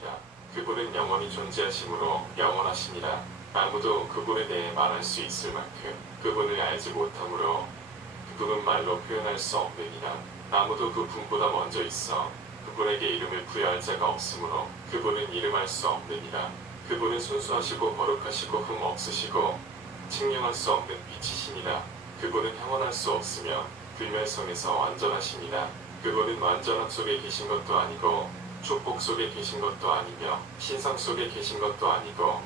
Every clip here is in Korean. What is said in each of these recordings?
때문이니라. 그분은 영원히 존재하심으로 영원하시니라. 아무도 그분에 대해 말할 수 있을 만큼 그분을 알지 못하므로 그분은 말로 표현할 수 없느니라. 아무도 그분보다 먼저 있어 그분에게 이름을 부여할 자가 없으므로 그분은 이름할 수 없느니라. 그분은 순수하시고 거룩하시고 흠 없으시고 측량할 수 없는 빛이시니라. 그분은 형언할 수 없으며 불멸성에서 완전하시니라. 그분은 완전함 속에 계신 것도 아니고 축복 속에 계신 것도 아니며 신성 속에 계신 것도 아니고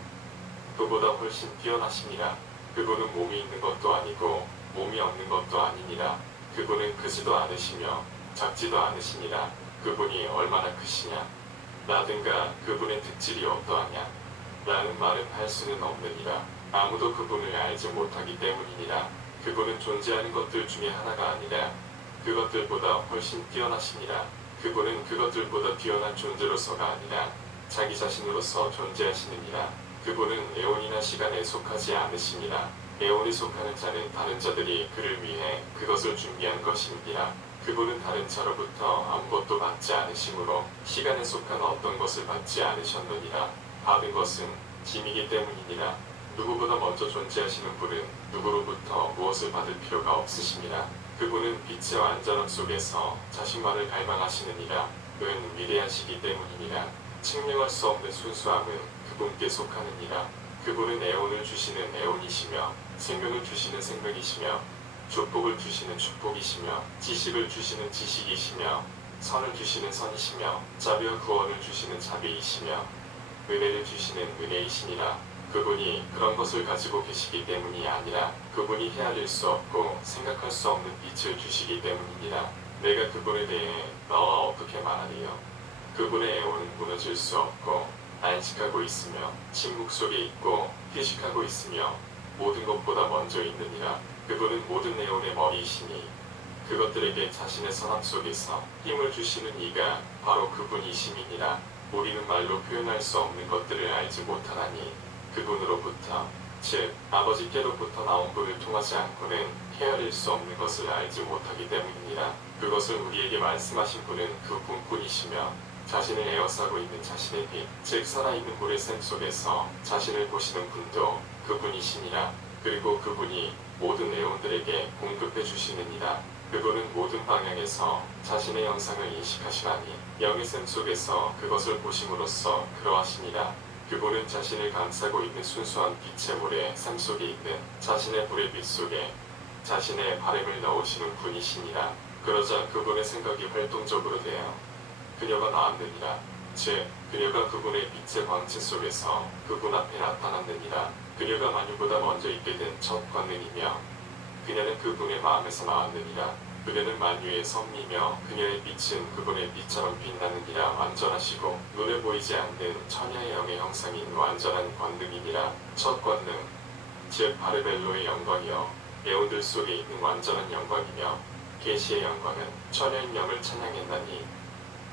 그보다 훨씬 뛰어나시니라. 그분은 몸이 있는 것도 아니고 몸이 없는 것도 아니니라. 그분은 크지도 않으시며 작지도 않으시니라. 그분이 얼마나 크시냐. 라든가 그분의 특질이 어떠하냐 라는 말은 할 수는 없느니라. 아무도 그분을 알지 못하기 때문이니라. 그분은 존재하는 것들 중에 하나가 아니라 그것들보다 훨씬 뛰어나시니라. 그분은 그것들보다 뛰어난 존재로서가 아니라 자기 자신으로서 존재하시느니라. 그분은 에온이나 시간에 속하지 않으시니라. 에온에 속하는 자는 다른 자들이 그를 위해 그것을 준비한 것이니라. 그분은 다른 자로부터 아무것도 받지 않으시므로 시간에 속한 어떤 것을 받지 않으셨느니라. 받은 것은 짐이기 때문이니라. 누구보다 먼저 존재하시는 분은 누구로부터 무엇을 받을 필요가 없으시니라. 그분은 빛의 완전함 속에서 자신만을 갈망하시느니라. 은 위대하시기 때문이니라. 측량할 수 없는 순수함은 그분께 속하느니라. 그분은 애온을 주시는 애온이시며 생명을 주시는 생명이시며 축복을 주시는 축복이시며 지식을 주시는 지식이시며 선을 주시는 선이시며 자비와 구원을 주시는 자비이시며 은혜를 주시는 은혜이시니라. 그분이 그런 것을 가지고 계시기 때문이 아니라 그분이 헤아릴 수 없고 생각할 수 없는 빛을 주시기 때문이니라. 내가 그분에 대해 너와 어떻게 말하리요. 그분의 애원은 무너질 수 없고 안식하고 있으며 침묵 속에 있고 휴식하고 있으며 모든 것보다 먼저 있느니라. 그분은 모든 애원의 머리이시니 그것들에게 자신의 선함 속에서 힘을 주시는 이가 바로 그분이심이니라. 우리는 말로 표현할 수 없는 것들을 알지 못하나니 그분으로부터 즉 아버지께로부터 나온 분을 통하지 않고는 헤아릴 수 없는 것을 알지 못하기 때문이니라. 그것을 우리에게 말씀하신 분은 그 분뿐이시며 자신을 에워싸고 있는 자신의 빛 즉 살아있는 물의 샘 속에서 자신을 보시는 분도 그분이시니라. 그리고 그분이 모든 애원들에게 공급해 주시느니라. 그분은 모든 방향에서 자신의 형상을 인식하시나니 영의 샘 속에서 그것을 보심으로써 그러하시니라. 그분은 자신을 감싸고 있는 순수한 빛의 물의 샘 속에 있는 자신의 불의 빛 속에 자신의 바램을 넣으시는 분이시니라. 그러자 그분의 생각이 활동적으로 되어 그녀가 나왔느니라. 즉 그녀가 그분의 빛의 광채 속에서 그분 앞에 나타났느니라. 그녀가 만유보다 먼저 있게 된 첫 권능이며 그녀는 그분의 마음에서 나왔느니라. 그녀는 만유의 선미며 그녀의 빛은 그분의 빛처럼 빛나느니라. 완전하시고 눈에 보이지 않는 천야의 영의 형상인 완전한 권능이니라. 첫 권능 즉 바르벨로의 영광이요 애온들 속에 있는 완전한 영광이며 계시의 영광은 천야인 영을 찬양했나니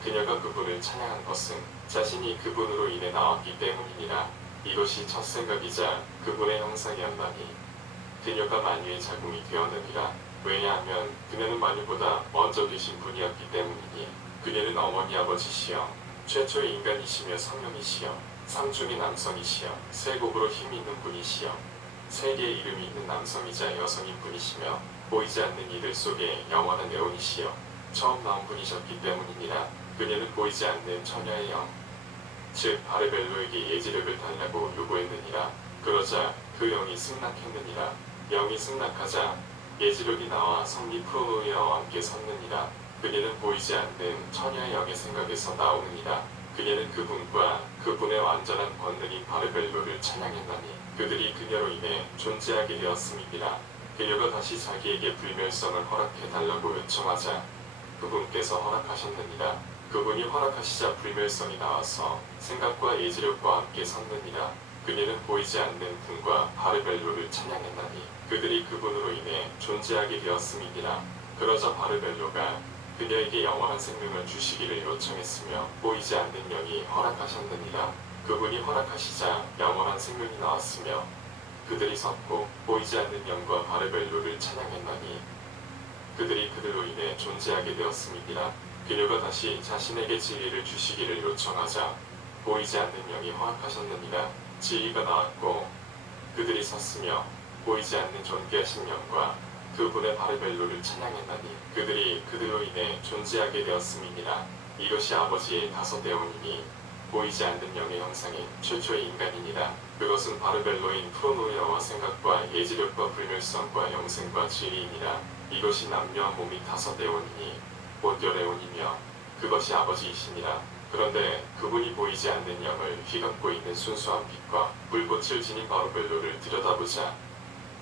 그녀가 그분을 찬양한 것은 자신이 그분으로 인해 나왔기 때문이니라. 이것이 첫 생각이자 그분의 형상이었나니 그녀가 만유의 자궁이 되었느니라. 왜냐하면 그녀는 만유보다 먼저 되신 분이었기 때문이니 그녀는 어머니 아버지시여 최초의 인간이시며 성령이시여 삼중의 남성이시여 세 곡으로 힘이 있는 분이시여 세 개의 이름이 있는 남성이자 여성인 분이시며 보이지 않는 이들 속에 영원한 애온이시여 처음 나온 분이셨기 때문이니라. 그녀는 보이지 않는 처녀의 영 즉 바르벨로에게 예지력을 달라고 요구했느니라. 그러자 그 영이 승낙했느니라. 영이 승낙하자 예지력이 나와 성리 프로노이아와 함께 섰느니라. 그녀는 보이지 않는 처녀의 영의 생각에서 나오느니라. 그녀는 그분과 그분의 완전한 권능인 바르벨로를 찬양했나니 그들이 그녀로 인해 존재하게 되었음이니라. 그녀가 다시 자기에게 불멸성을 허락해 달라고 요청하자 그분께서 허락하셨느니라. 그분이 허락하시자 불멸성이 나와서 생각과 예지력과 함께 섰느니라. 그녀는 보이지 않는 분과 바르벨로를 찬양했나니 그들이 그분으로 인해 존재하게 되었음이니라. 그러자 바르벨로가 그녀에게 영원한 생명을 주시기를 요청했으며 보이지 않는 영이 허락하셨느니라. 그분이 허락하시자 영원한 생명이 나왔으며 그들이 섰고 보이지 않는 영과 바르벨로를 찬양했나니 그들이 그들로 인해 존재하게 되었음이니라. 그녀가 다시 자신에게 진리를 주시기를 요청하자 보이지 않는 영이 허락하셨느니라. 지위가 나왔고 그들이 섰으며 보이지 않는 존귀하신 영과 그분의 바르벨로를 찬양했나니 그들이 그들로 인해 존재하게 되었음이니라. 이것이 아버지의 다섯 에온이니 보이지 않는 영의 형상인 최초의 인간이니라. 그것은 바르벨로인 프로노이아와 생각과 예지력과 불멸성과 영생과 진리이니라. 이것이 남녀 몸이 다섯 에온이니 곧 열에온이며 그것이 아버지이시니라. 그런데 그분이 보이지 않는 영을 휘감고 있는 순수한 빛과 불꽃을 지닌 바르벨로를 들여다보자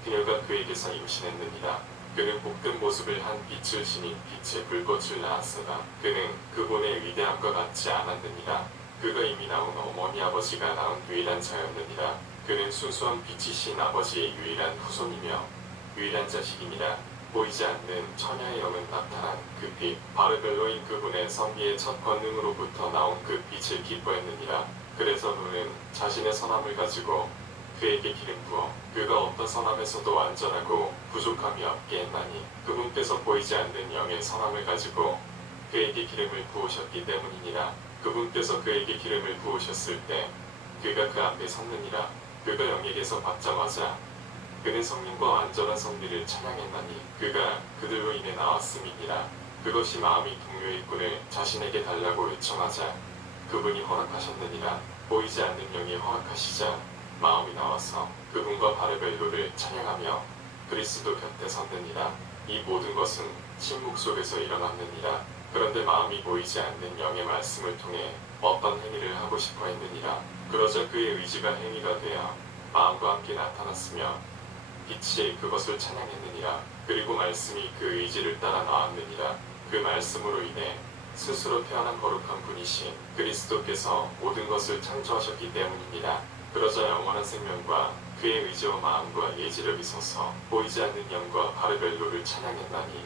그녀가 그에게서 임신했느니라. 그는 복된 모습을 한 빛을 지닌 빛의 불꽃을 낳았으나 그는 그분의 위대함과 같지 않았느니라. 그가 이미 낳은 어머니 아버지가 낳은 유일한 자였느니라. 그는 순수한 빛이신 아버지의 유일한 후손이며 유일한 자식이니라. 보이지 않는 처녀의 영은 나타난 그 빛, 바르벨로인 그분의 선비의 첫 권능으로부터 나온 그 빛을 기뻐했느니라. 그래서 그는 자신의 선함을 가지고 그에게 기름 부어 그가 어떤 선함에서도 완전하고 부족함이 없게 했나니 그분께서 보이지 않는 영의 선함을 가지고 그에게 기름을 부으셨기 때문이니라. 그분께서 그에게 기름을 부으셨을 때 그가 그 앞에 섰느니라. 그가 영에게서 받자마자 그는 성령과 완전한 성리를 찬양했나니 그가 그들로 인해 나왔음이니라. 그것이 마음이 동료의 꾼을 자신에게 달라고 요청하자 그분이 허락하셨느니라. 보이지 않는 영이 허락하시자 마음이 나와서 그분과 바르벨로를 찬양하며 그리스도 곁에 섰느니라. 이 모든 것은 침묵 속에서 일어났느니라. 그런데 마음이 보이지 않는 영의 말씀을 통해 어떤 행위를 하고 싶어 했느니라. 그러자 그의 의지가 행위가 되어 마음과 함께 나타났으며 빛이 그것을 찬양했느니라. 그리고 말씀이 그 의지를 따라 나왔느니라. 그 말씀으로 인해 스스로 태어난 거룩한 분이신 그리스도께서 모든 것을 창조하셨기 때문입니다. 그러자 영원한 생명과 그의 의지와 마음과 예지력이 서서 보이지 않는 영과 바르벨로를 찬양했나니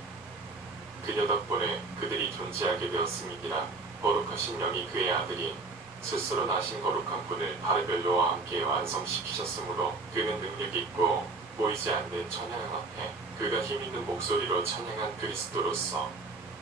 그녀 덕분에 그들이 존재하게 되었음이니라. 거룩하신 영이 그의 아들인 스스로 나신 거룩한 분을 바르벨로와 함께 완성시키셨으므로 그는 능력 있고 보이지 않는 처녀양 앞에 그가 힘있는 목소리로 찬양한 그리스도로서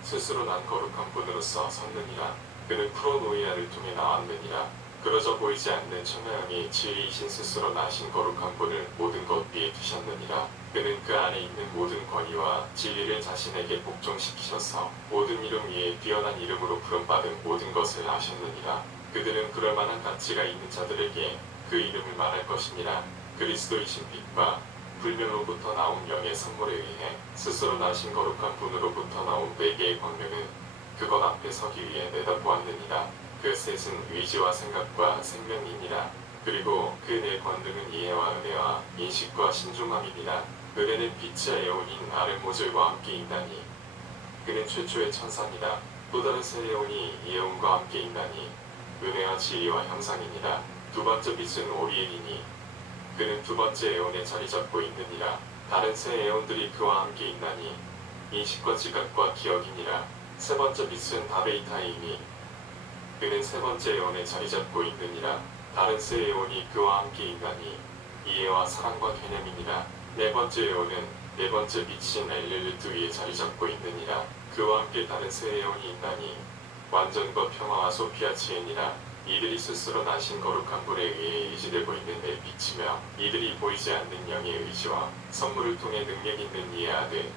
스스로 난 거룩한 분으로서 섰느니라. 그는 프로노이아를 통해 나왔느니라. 그러자 보이지 않는 처녀양이 진리이신 스스로 나신 거룩한 분을 모든 것 위에 두셨느니라. 그는 그 안에 있는 모든 권위와 진리를 자신에게 복종시키셔서 모든 이름 위에 뛰어난 이름으로 부름받은 모든 것을 아셨느니라. 그들은 그럴 만한 가치가 있는 자들에게 그 이름을 말할 것이니라. 그리스도이신 빛과 불멸로부터 나온 영의 선물에 의해 스스로 나신 거룩한 분으로부터 나온 네 개의 광명은 그것 앞에 서기 위해 내다보았느니라. 그 셋은 의지와 생각과 생명이니라. 그리고 그 네 권능은 이해와 은혜와 인식과 신중함이니라. 은혜는 빛의 에온인 아르모젤과 함께 있나니 그는 최초의 천사니라. 또 다른 새 에온이 이 에온과 함께 있나니 은혜와 진리와 형상이니라. 두 번째 빛은 오리엘이니 그는 두 번째 에온에 자리 잡고 있느니라. 다른 새 에온들이 그와 함께 있나니 인식과 지각과 기억이니라. 세 번째 빛은 다베이타이니 그는 세 번째 에온에 자리 잡고 있느니라. 다른 새 에온이 그와 함께 있나니 이해와 사랑과 개념이니라. 네 번째 에온은 네 번째 빛인 엘릴리트 위에 자리 잡고 있느니라. 그와 함께 다른 새 에온이 있나니 완전과 평화와 소피아치이니라. 이들이 스스로 나신 거룩한 분에 의해 유지되고 있는 내 빛이며 이들이 보이지 않는 영의 의지와 선물을 통해 능력 있는 이의 아들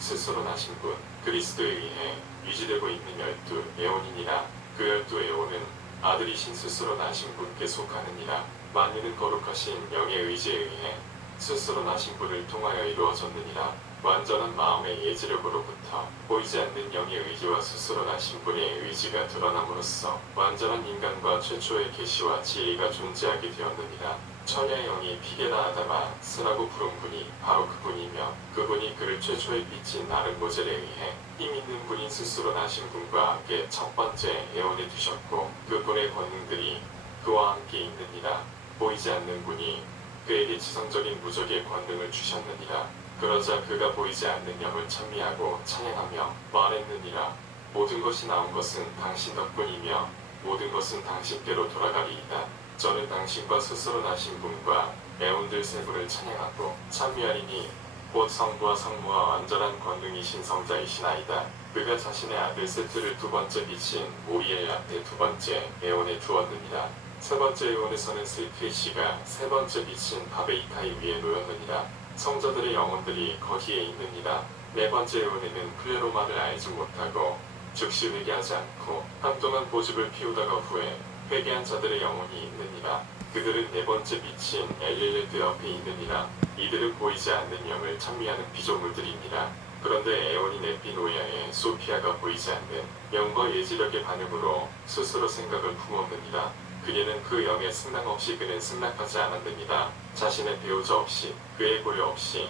스스로 나신 분 그리스도에 의해 유지되고 있는 12에온이니라. 그 12에온은 아들이신 스스로 나신 분께 속하느니라. 만유는 거룩하신 영의 의지에 의해 스스로 나신 분을 통하여 이루어졌느니라. 완전한 마음의 예지력으로부터 보이지 않는 영의 의지와 스스로 나신 분의 의지가 드러남으로써 완전한 인간과 최초의 계시와 진리가 존재하게 되었느니라. 처녀의 영이 피게나 아다마 스라고 부른 분이 바로 그분이며 그분이 그를 최초의 빛인 아르모젤에 의해 힘있는 분인 스스로 나신 분과 함께 첫 번째 에온에 두셨고 그분의 권능들이 그와 함께 있느니라. 보이지 않는 분이 그에게 지성적인 무적의 권능을 주셨느니라. 그러자 그가 보이지 않는 영을 찬미하고 찬양하며 말했느니라. 모든 것이 나온 것은 당신 덕분이며 모든 것은 당신께로 돌아가리이다. 저는 당신과 스스로 나신 분과 에온들 세 분을 찬양하고 찬미하리니 곧 성부와 성모와 완전한 권능이신 성자이시나이다. 그가 자신의 아들 세트를 두 번째 빛인 모리엘 앞에 두 번째 에온에 두었느니라. 세 번째 에온에서는 스케시가 세 번째 빛인 바베이카이 위에 놓였느니라. 성자들의 영혼들이 거기에 있느니라. 네 번째 에온에는 플레로마를 알지 못하고 즉시 회개하지 않고 한동안 고집을 피우다가 후에 회개한 자들의 영혼이 있느니라. 그들은 네 번째 빛인 엘릴레드 옆에 있느니라. 이들은 보이지 않는 영을 찬미하는 피조물들이니라. 그런데 에온인 에피노야의 소피아가 보이지 않는 영과 예지력의 반응으로 스스로 생각을 품었느니라. 그녀는 그 영의 승낙 없이 그는 승낙하지 않았느니라. 자신의 배우자 없이 그의 고려 없이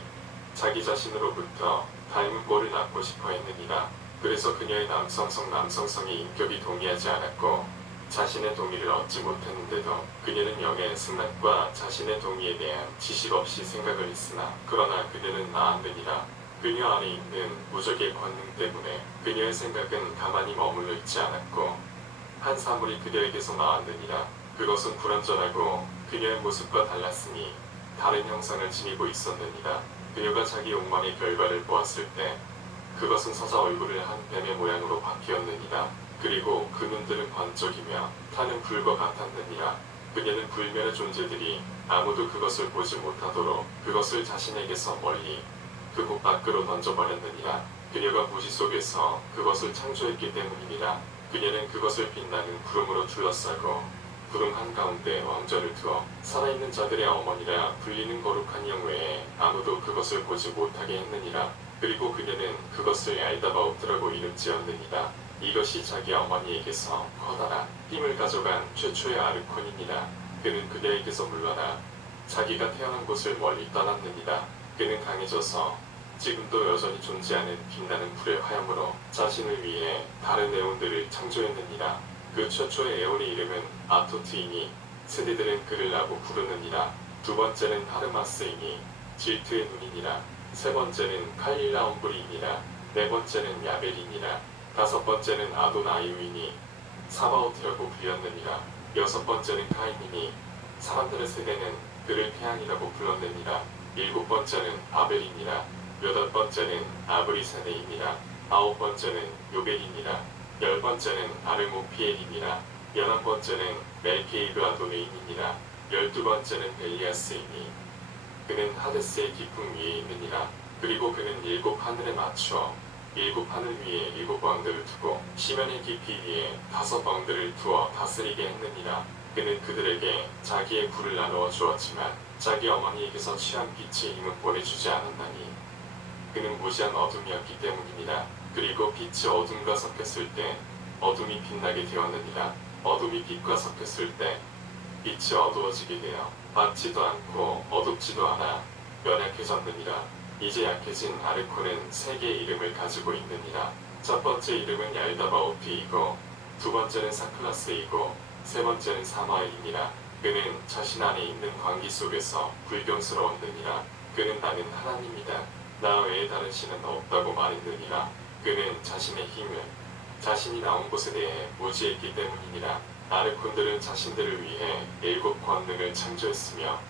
자기 자신으로부터 닮은 꼴을 낳고 싶어 했느니라. 그래서 그녀의 남성성이 인격이 동의하지 않았고 자신의 동의를 얻지 못했는데도 그녀는 영의 승낙과 자신의 동의에 대한 지식 없이 생각을 했으나 그러나 그녀는 나았느니라. 그녀 안에 있는 무적의 권능 때문에 그녀의 생각은 가만히 머물러 있지 않았고 한 사물이 그녀에게서 나왔느니라. 그것은 불완전하고 그녀의 모습과 달랐으니 다른 형상을 지니고 있었느니라. 그녀가 자기 욕망의 결과를 보았을 때 그것은 서자 얼굴을 한 뱀의 모양으로 바뀌었느니라. 그리고 그 눈들은 번쩍이며 타는 불과 같았느니라. 그녀는 불멸의 존재들이 아무도 그것을 보지 못하도록 그것을 자신에게서 멀리 그곳 밖으로 던져버렸느니라. 그녀가 무시 속에서 그것을 창조했기 때문이니라. 그녀는 그것을 빛나는 구름으로 둘러싸고 구름 한가운데 왕좌를 두어 살아있는 자들의 어머니라 불리는 거룩한 영 외에 아무도 그것을 보지 못하게 했느니라. 그리고 그녀는 그것을 엘다바오트라고 이름 지었느니라. 이것이 자기 어머니에게서 커다란 힘을 가져간 최초의 아르콘이니라. 그는 그녀에게서 물러나 자기가 태어난 곳을 멀리 떠났느니라. 그는 강해져서 지금도 여전히 존재하는 빛나는 불의 화염으로 자신을 위해 다른 에온들을 창조했느니라. 그 최초의 에온의 이름은 아토트이니 세대들은 그를 라고 부르느니라. 두 번째는 하르마스이니 질투의 눈이니라. 세 번째는 칼릴라옴브리이니라. 네 번째는 야벨이니라. 다섯 번째는 아도나이우이니 사바오트라고 불렸느니라. 여섯 번째는 카인이니 사람들의 세대는 그를 태양이라고 불렀느니라. 일곱 번째는 아벨이니라. 여덟 번째는 아브리세네이니라. 아홉 번째는 요벨이니라. 열 번째는 아르모피엘이니라. 열한 번째는 멜케이브 아도네인이니라. 열두 번째는 벨리아스이니 그는 하데스의 깊음 위에 있느니라. 그리고 그는 일곱 하늘에 맞추어 일곱 하늘 위에 일곱 왕들을 두고 시면의 깊이 위에 다섯 왕들을 두어 다스리게 했느니라. 그는 그들에게 자기의 불을 나누어 주었지만 자기 어머니에게서 취한 빛의 힘은 보내주지 않았나니 그는 무지한 어둠이었기 때문이니라. 그리고 빛이 어둠과 섞였을 때 어둠이 빛나게 되었느니라. 어둠이 빛과 섞였을 때 빛이 어두워지게 되어 밝지도 않고 어둡지도 않아 연약해졌느니라. 이제 약해진 아르콘은 세 개의 이름을 가지고 있느니라. 첫 번째 이름은 얄다바오피이고 두 번째는 사클라스이고 세 번째는 사마엘이니라. 그는 자신 안에 있는 광기 속에서 불경스러웠느니라. 그는 나는 하나님이다. 나 외에 다른 신은 없다고 말했느니라. 그는 자신의 힘을 자신이 나온 곳에 대해 무지했기 때문이니라. 아르콘들은 자신들을 위해 일곱 권능을 창조했으며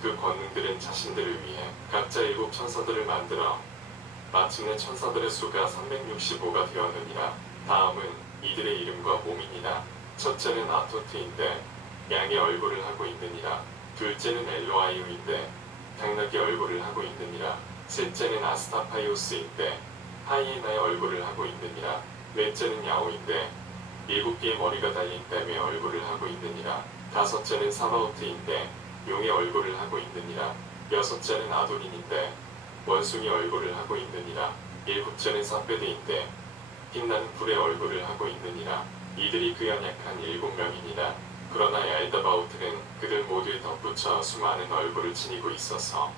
그 권능들은 자신들을 위해 각자 일곱 천사들을 만들어 마침내 천사들의 수가 365가 되었느니라. 다음은 이들의 이름과 몸이니라. 첫째는 아토트인데 양의 얼굴을 하고 있느니라. 둘째는 엘로아이우인데 당나귀 얼굴을 하고 있느니라. 셋째는 아스타파이오스인데 하이에나의 얼굴을 하고 있느니라. 넷째는 야오인데 일곱 개의 머리가 달린 뱀의 얼굴을 하고 있느니라. 다섯째는 사바오트인데 용의 얼굴을 하고 있느니라. 여섯째는 아도닌인데 원숭이 얼굴을 하고 있느니라. 일곱째는 사페드인데 빛나는 불의 얼굴을 하고 있느니라. 이들이 그 연약한 일곱 명이니라. 그러나 얄다바오트는 그들 모두에 덧붙여 수많은 얼굴을 지니고 있어서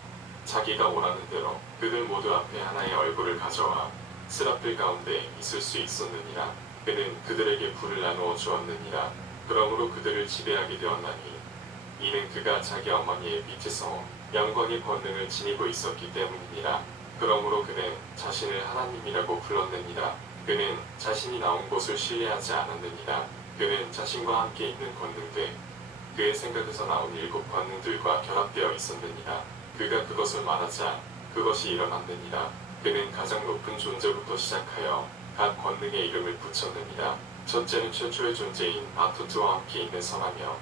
자기가 원하는 대로 그들 모두 앞에 하나의 얼굴을 가져와 스라필 가운데 있을 수 있었느니라. 그는 그들에게 불을 나누어 주었느니라. 그러므로 그들을 지배하게 되었나니 이는 그가 자기 어머니의 빛에서 영광의 권능을 지니고 있었기 때문이니라. 그러므로 그는 자신을 하나님이라고 불렀느니라. 그는 자신이 나온 곳을 신뢰하지 않았느니라. 그는 자신과 함께 있는 권능들, 그의 생각에서 나온 일곱 권능들과 결합되어 있었느니라. 그가 그것을 말하자 그것이 일어났느니라. 그는 가장 높은 존재부터 시작하여 각 권능의 이름을 붙였느니라. 첫째는 최초의 존재인 아토트와 함께 있는 선하며,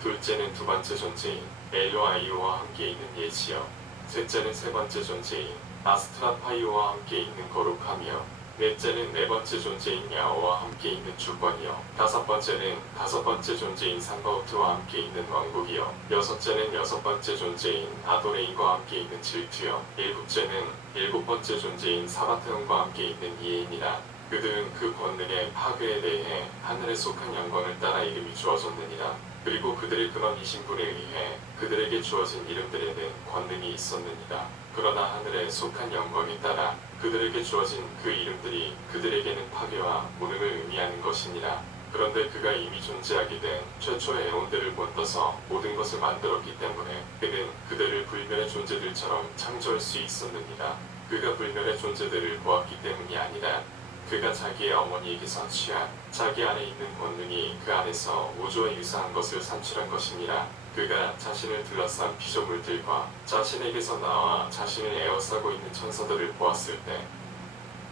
둘째는 두 번째 존재인 엘로아이오와 함께 있는 예지여, 셋째는 세 번째 존재인 아스트라파이오와 함께 있는 거룩하며, 넷째는 네 번째 존재인 야호와 함께 있는 주권이요, 다섯 번째는 다섯 번째 존재인 산바우트와 함께 있는 왕국이요, 여섯째는 여섯 번째 존재인 아도레인과 함께 있는 질투요, 일곱째는 일곱 번째 존재인 사바테온과 함께 있는 이에인이라. 그들은 그 권능의 파괴에 대해 하늘에 속한 영광을 따라 이름이 주어졌느니라. 그리고 그들의 근원이신 분에 의해 그들에게 주어진 이름들에는 권능이 있었느니라. 그러나 하늘에 속한 영광에 따라 그들에게 주어진 그 이름들이 그들에게는 파괴와 무능을 의미하는 것이니라. 그런데 그가 이미 존재하게 된 최초의 에온들을 본떠서 모든 것을 만들었기 때문에 그는 그들을 불멸의 존재들처럼 창조할 수 있었느니라. 그가 불멸의 존재들을 보았기 때문이 아니라 그가 자기의 어머니에게서 취한 자기 안에 있는 권능이 그 안에서 우주와 유사한 것을 산출한 것이니라. 그가 자신을 둘러싼 피조물들과 자신에게서 나와 자신을 에워싸고 있는 천사들을 보았을 때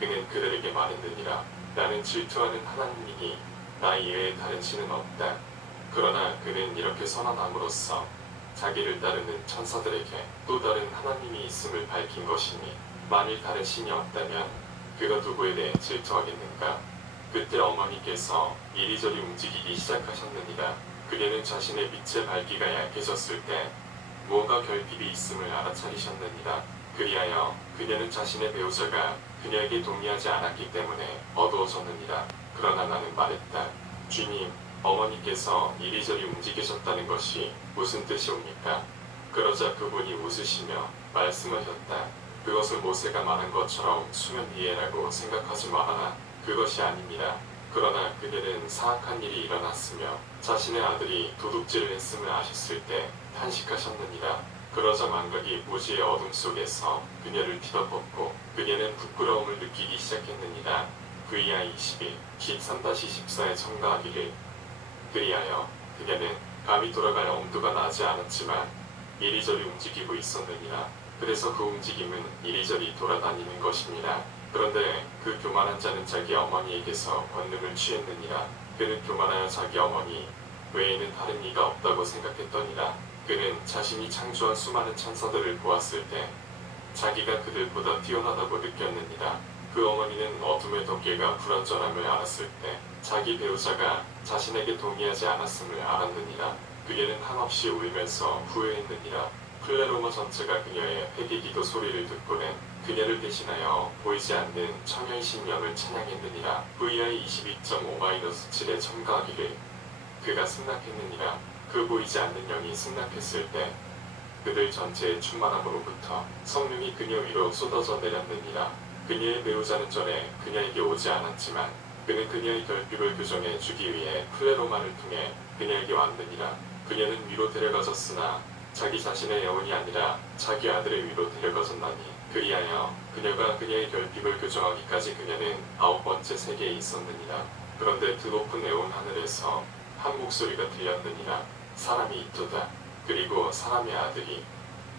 그는 그들에게 말했느니라. 나는 질투하는 하나님이니 나 이외에 다른 신은 없다. 그러나 그는 이렇게 선언함으로써 자기를 따르는 천사들에게 또 다른 하나님이 있음을 밝힌 것이니, 만일 다른 신이 없다면 그가 누구에 대해 질투하겠는가? 그때 어머니께서 이리저리 움직이기 시작하셨느니라. 그녀는 자신의 빛의 밝기가 약해졌을 때 무언가 결핍이 있음을 알아차리셨느니라. 그리하여 그녀는 자신의 배우자가 그녀에게 동의하지 않았기 때문에 어두워졌느니라. 그러나 나는 말했다. 주님, 어머니께서 이리저리 움직이셨다는 것이 무슨 뜻이옵니까? 그러자 그분이 웃으시며 말씀하셨다. 그것을 모세가 말한 것처럼 수면 위에라고 생각하지 말아라. 그것이 아닙니다. 그러나 그녀는 사악한 일이 일어났으며 자신의 아들이 도둑질을 했음을 아셨을 때 탄식하셨느니라. 그러자 망각이 무지의 어둠 속에서 그녀를 뒤덮었고 그녀는 부끄러움을 느끼기 시작했느니라. VI 21, 13-14에 첨가하기를. 그리하여 그녀는 감이 돌아갈 엄두가 나지 않았지만 이리저리 움직이고 있었느니라. 그래서 그 움직임은 이리저리 돌아다니는 것입니다. 그런데 그 교만한 자는 자기 어머니에게서 권능을 취했느니라. 그는 교만하여 자기 어머니 외에는 다른 이가 없다고 생각했더니라. 그는 자신이 창조한 수많은 천사들을 보았을 때 자기가 그들보다 뛰어나다고 느꼈느니라. 그 어머니는 어둠의 덮개가 불완전함을 알았을 때 자기 배우자가 자신에게 동의하지 않았음을 알았느니라. 그녀는 한없이 울면서 후회했느니라. 플레로마 전체가 그녀의 회개기도 소리를 듣고는 그녀를 대신하여 보이지 않는 청현신 영을 찬양했느니라. VI 22.5-7에 첨가하기를. 그가 승낙했느니라. 그 보이지 않는 영이 승낙했을 때 그들 전체의 충만함으로부터 성령이 그녀 위로 쏟아져 내렸느니라. 그녀의 배우자는 전에 그녀에게 오지 않았지만 그는 그녀의 결핍을 교정해 주기 위해 플레로마를 통해 그녀에게 왔느니라. 그녀는 위로 데려가졌으나 자기 자신의 영혼이 아니라 자기 아들의 위로 데려가졌나니, 그리하여 그녀가 그녀의 결핍을 교정하기까지 그녀는 9번째 세계에 있었느니라. 그런데 그 높은 애온 하늘에서 한 목소리가 들렸느니라. 사람이 있도다. 그리고 사람의 아들이.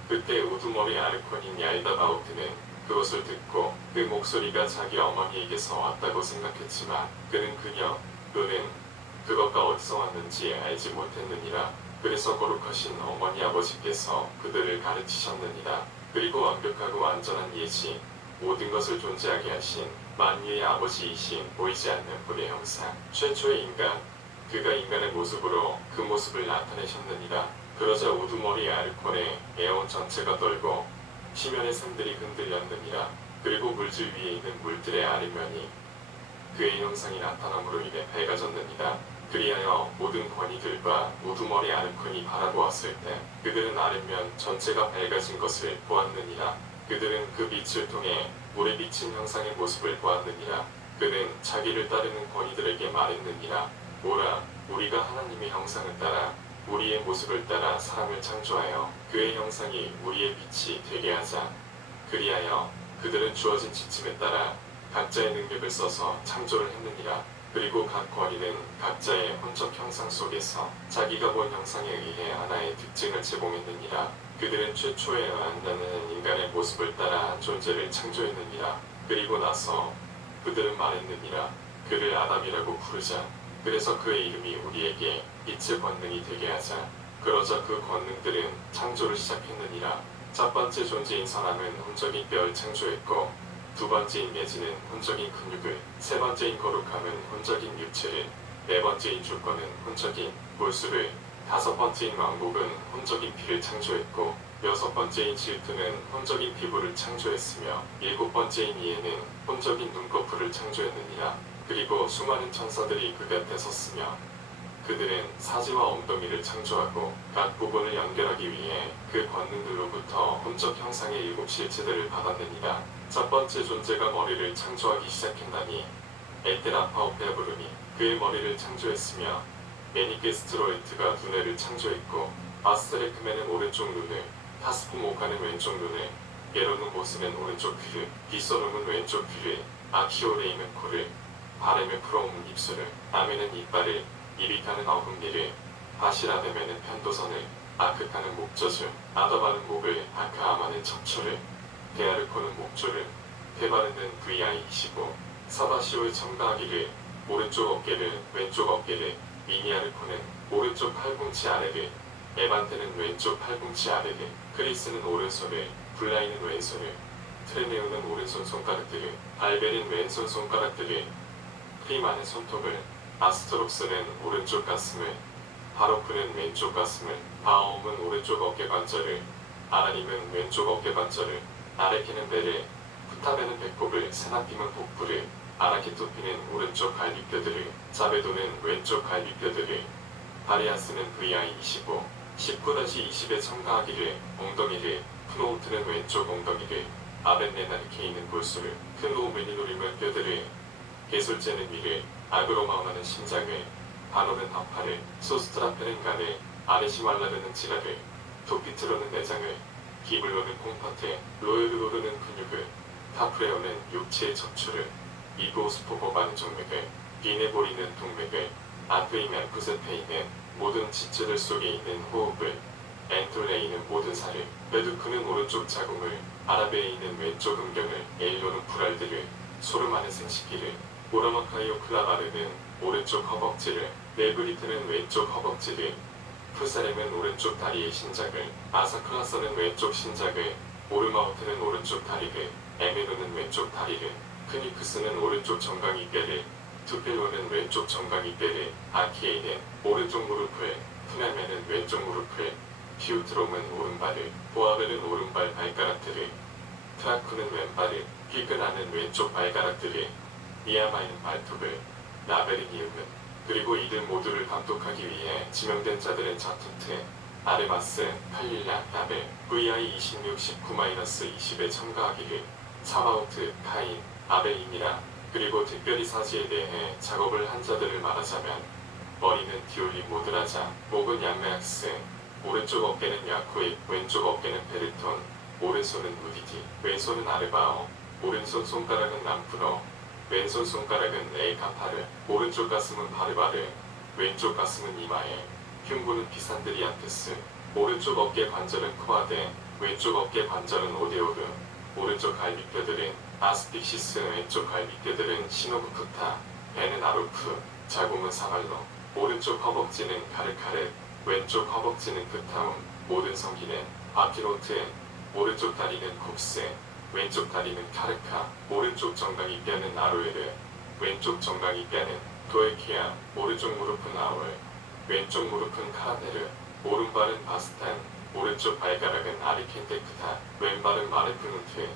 그때 우두머리 아르콘인 얄다바오트는 그것을 듣고 그 목소리가 자기 어머니에게서 왔다고 생각했지만 그는 그는 그것과 어디서 왔는지 알지 못했느니라. 그래서 거룩하신 어머니 아버지께서 그들을 가르치셨느니라. 그리고 완벽하고 완전한 예지, 모든 것을 존재하게 하신 만유의 아버지이신 보이지 않는 분의 형상, 최초의 인간, 그가 인간의 모습으로 그 모습을 나타내셨느니라. 그러자 우두머리 아르콘의 에온 전체가 떨고 시면의 산들이 흔들렸느니라. 그리고 물질 위에 있는 물들의 아래면이 그의 형상이 나타남으로 인해 밝아졌느니라. 그리하여 모든 권위들과 우두머리 아르콘이 바라보았을 때 그들은 아랫면 전체가 밝아진 것을 보았느니라. 그들은 그 빛을 통해 물에 비친 형상의 모습을 보았느니라. 그는 자기를 따르는 권위들에게 말했느니라. 오라, 우리가 하나님의 형상을 따라 우리의 모습을 따라 사람을 창조하여 그의 형상이 우리의 빛이 되게 하자. 그리하여 그들은 주어진 지침에 따라 각자의 능력을 써서 창조를 했느니라. 그리고 각 권위는 각자의 혼적 형상 속에서 자기가 본 형상에 의해 하나의 특징을 제공했느니라. 그들은 최초에 안다는 인간의 모습을 따라 한 존재를 창조했느니라. 그리고 나서 그들은 말했느니라. 그를 아담이라고 부르자. 그래서 그의 이름이 우리에게 빛의 권능이 되게 하자. 그러자 그 권능들은 창조를 시작했느니라. 첫 번째 존재인 사람은 혼적인 뼈를 창조했고, 두 번째인 내지는 혼적인 근육을, 세 번째인 거룩함은 혼적인 육체를, 네 번째인 주권은 혼적인 물수를, 다섯 번째인 왕국은 혼적인 피를 창조했고, 여섯 번째인 질투는 혼적인 피부를 창조했으며, 일곱 번째인 이해는 혼적인 눈꺼풀을 창조했느니라. 그리고 수많은 천사들이 그 곁에 섰으며 그들은 사지와 엉덩이를 창조하고 각 부분을 연결하기 위해 그 권능들로부터 혼적 형상의 일곱 실체들을 받았느니라. 첫 번째 존재가 머리를 창조하기 시작했나니 에테라파오페브름이 그의 머리를 창조했으며, 메니게스트로이트가 두뇌를 창조했고, 아스트레크멘은 오른쪽 눈을, 타스프모카는 왼쪽 눈을, 게로는 모스는 오른쪽 귀를, 비소름은 왼쪽 귀를, 아키오레임은 코를, 바레메 프롬은 입술을, 아멘은 이빨을, 이비카는 어금니를, 바시라데메는 편도선을, 아크카는 목젖을, 아다바는 목을, 아카아마는 척추를, 데아르코는 목조를, 테바르는 VI25, 사바시오의 첨가하기를, 오른쪽 어깨를, 왼쪽 어깨를, 미니아르코는 오른쪽 팔꿈치 아래를, 에반테는 왼쪽 팔꿈치 아래를, 크리스는 오른손을, 블라이는 왼손을, 트레네우는 오른손 손가락들을, 알벨은 왼손 손가락들을, 프리마는 손톱을, 아스트록스는 오른쪽 가슴을, 바로크는 왼쪽 가슴을, 바오음은 오른쪽 어깨 관절을, 아라님은 왼쪽 어깨 관절을, 아레키는 배를, 후타베는 배꼽을, 세나핌은 복부를, 아라키토피는 오른쪽 갈비뼈들을, 자베도는 왼쪽 갈비뼈들을, 바리아스는 VI25, 19-20에 첨가하기를, 엉덩이를, 푸노우트는 왼쪽 엉덩이를, 아벤네나르케이는 골수를, 클로우메니노림은 뼈들을, 게솔제는 위를, 아그로마우나는 심장을, 바노는 하파를, 소스트라페는 간을, 아레시말라르는 지라를, 토피트로는 내장을, 기블로는 콩파테, 로에르로르는 근육을, 타프레오는 육체의 척추를, 이고스포버바는 정맥을, 비네보리는 동맥을, 아트이멜쿠세페이는 모든 지체들 속에 있는 호흡을, 엔톨레이는 모든 살을, 베두크는 오른쪽 자궁을, 아라베이는 왼쪽 음경을, 에일로는 불알들을, 소르마는 생식기를, 오라마카이오 클라바르는 오른쪽 허벅지를, 네그리트는 왼쪽 허벅지를, 푸사렘은 오른쪽 다리의 신장을, 아사클라서는 왼쪽 신장을, 오르마우트는 오른쪽 다리를, 에메노는 왼쪽 다리를, 크니크스는 오른쪽 정강이뼈를, 투필로는 왼쪽 정강이뼈를, 아키에이는 오른쪽 무릎을, 푸네메는 왼쪽 무릎을, 피우트롬은 오른발을, 보아벨은 오른발 발가락들을, 트라쿠는 왼발을, 피그나는 왼쪽 발가락들을, 니아마이는 발톱을, 나베리니움은, 그리고 이들 모두를 감독하기 위해 지명된 자들은 자투트, 아레마스, 칼릴라, 나벨, VI26, 19-20에 첨가하기를, 사바우트, 카인, 아벨이니라. 그리고 특별히 사지에 대해 작업을 한 자들을 말하자면, 머리는 디올리 모드라자, 목은 양메악스, 오른쪽 어깨는 야코입, 왼쪽 어깨는 베르톤, 오른손은 무디디, 왼손은 아르바오, 오른손 손가락은 람프노, 왼손 손가락은 에이카파르, 오른쪽 가슴은 바르바르, 왼쪽 가슴은 이마에, 흉부는 피산드리아테스, 오른쪽 어깨 관절은 코아데, 왼쪽 어깨 관절은 오데오르, 오른쪽 갈비뼈들은 아스픽시스, 왼쪽 갈비뼈들은 시노부쿠타, 배는 아루프, 자궁은 사발로, 오른쪽 허벅지는 카르카르, 왼쪽 허벅지는 크타움, 모든 성기는 바키노트, 오른쪽 다리는 콕스, 왼쪽 다리는 카르카, 오른쪽 정강이뼈는 아로에르, 왼쪽 정강이뼈는 도에키아, 오른쪽 무릎은 아올, 왼쪽 무릎은 카라네르, 오른발은 바스탄, 오른쪽 발가락은 아리켄테크타, 왼발은 마르프누트,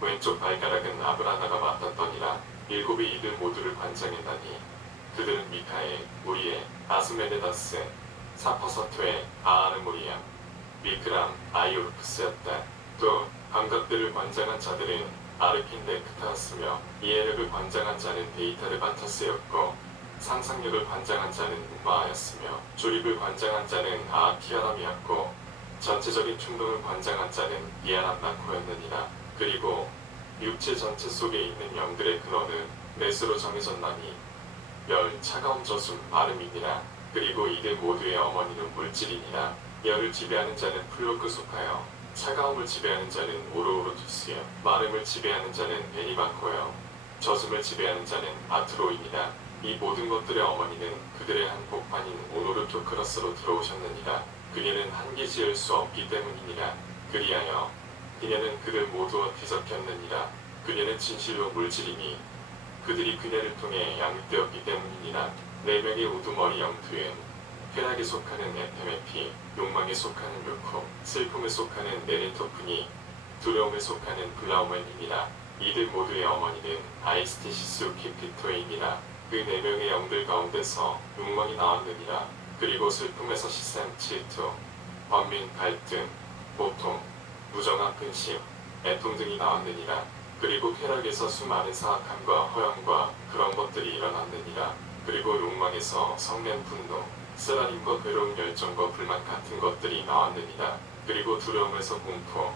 왼쪽 발가락은 아브라나가 맡았더니라. 일곱이 이들 모두를 관장했나니 그들은 미카엘, 우리엘, 아스메네다스, 사파사토에, 아아르모리아, 미크람, 아이오르크스였다. 또 감각들을 관장한 자들은 아르킨데크타였으며, 이에력을 관장한 자는 데이타르바타스였고, 상상력을 관장한 자는 우마하였으며, 조립을 관장한 자는 아키아람이었고, 전체적인 충동을 관장한 자는 이아람나코였느니라. 그리고 육체 전체 속에 있는 영들의 근원은 넷으로 정해졌나니, 열, 차가운 젖은 마름이니라. 그리고 이들 모두의 어머니는 물질이니라. 열을 지배하는 자는 풀로 끄속하여 차가움을 지배하는 자는 오르오르투스여 마름을 지배하는 자는 베니바코여 젖음을 지배하는 자는 아트로이니라. 이 모든 것들의 어머니는 그들의 한 복판인 오노르토크러스로 들어오셨느니라. 그녀는 한계 지을 수 없기 때문이니라. 그리하여 그녀는 그들 모두와 뒤섞였느니라. 그녀는 진실로 물질이니 그들이 그녀를 통해 양육되었기 때문이니라. 네 명의 우두머리 영두엔 쾌락에 속하는 에페메피, 욕망에 속하는 르코, 슬픔에 속하는 네레토프니, 두려움에 속하는 블라우멘이니라. 이들 모두의 어머니는 아이스티시스 키피토이니라. 그 네 명의 영들 가운데서 욕망이 나왔느니라. 그리고 슬픔에서 시샘, 질투, 번민, 갈등, 고통, 무정한 근심, 애통 등이 나왔느니라. 그리고 쾌락에서 수많은 사악함과 허영과 그런 것들이 일어났느니라. 그리고 욕망에서 성낸 분노, 쓰라림과 괴로운 열정과 불만 같은 것들이 나왔느니라. 그리고 두려움에서 공포,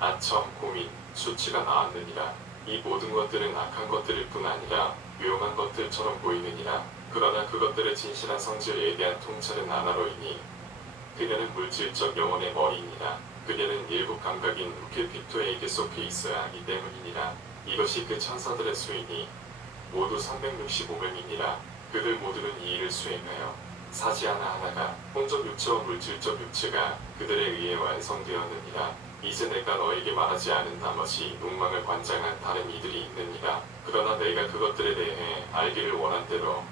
아첨, 고민, 수치가 나왔느니라. 이 모든 것들은 악한 것들일 뿐 아니라 유용한 것들처럼 보이느니라. 그러나 그것들의 진실한 성질에 대한 통찰은 하나로이니 그녀는 물질적 영혼의 머리이니라. 그녀는 일곱 감각인 우킬피토에게 속해 있어야 하기 때문이니라. 이것이 그 천사들의 수이니 모두 365명이니라. 그들 모두는 이 일을 수행하여 사지 하나하나가 혼적 육체와 물질적 육체가 그들에 의해 완성되었느니라. 이제 내가 너에게 말하지 않은 나머지 욕망을 관장한 다른 이들이 있느니라. 그러나 내가 그것들에 대해 알기를 원한 대로